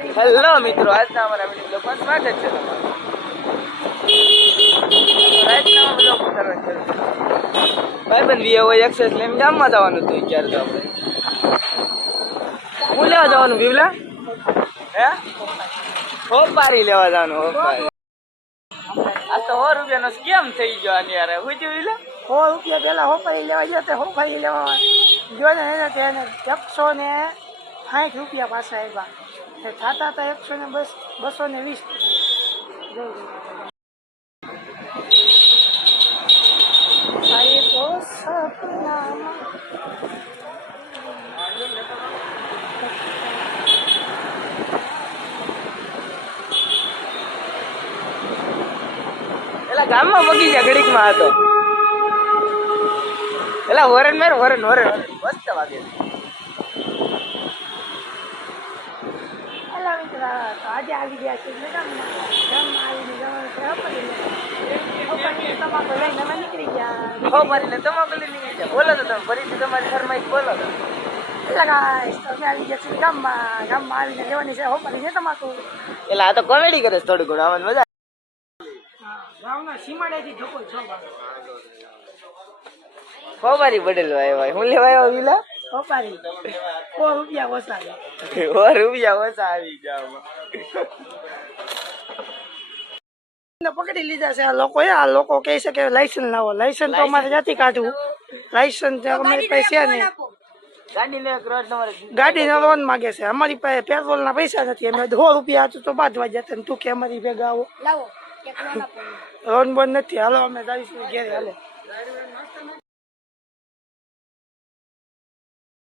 Hello મિત્રો, આજના અમારા વિડીયો બ્લોગમાં સ્વાગત છે તમારું. આજના બ્લોગ કરવાનું છે ભાઈબંધ વીએ હોય એક્સેસ લઈને ગામમાં જવાનું હતું. વિચાર તો આપણે હું લેવા જવાનું બીવલા હે હોપારી લેવા જવાનું. હોપારી આ તો 100 રૂપિયાનો સ્કેમ થઈ ગયો આની યાર. હું જોયું વિલા 100 રૂપિયા પેલા હોપારી લેવા ગયા તે હોપારી લેવા ગયો ને એને 160 રૂપિયા પાછા આવ્યા. થતા હતા 220. એલા ગામમાં બગીચા ઘડીકમાં હતો. એલા વરણ મેર વરણ મસ્ત વાગે. આજે આવી ગયા છે ગામમાં આવીને તમાકુ લઈને અમે નીકળી ગયા. હોપારી ને તમાકુ લઈને નીકળી ગયા. બોલો તો તમે ફરીથી તમારી ફરમાઈશ બોલો તો. એટલે ગાઈસ તમે આવી ગયા છે ગામમાં આવીને લેવાની છે હોપારી ને તમાકુ. એટલે આ તો કોમેડી કરે છે થોડું ઘણું. આમાં મજા ગામના સીમાડેથી ધોકો છો હોપારી બદલ ભાઈ હું લેવા આવ્યો વિલા હોપારી 100 રૂપિયા ઓછા 100 રૂપિયા ઓછા આવી ગયા. પકડી લીધા છે આ લોકો કહે છે કે લાયસન્સ લાવો. લાયસન્સ તો અમારે જાતી કાઢવું. લાયસન્સ અમારી પાસે છે નહીં. ગાડી નો લોન માગે છે. અમારી પાસે પેટ્રોલ ના પૈસા નથી. અમે 100 રૂપિયા હતું તો બાદ વાજ્યા તું કે અમારી ભેગા આવો લોન બોન નથી. હાલો અમે જઈશું ઘેરે. હાલો.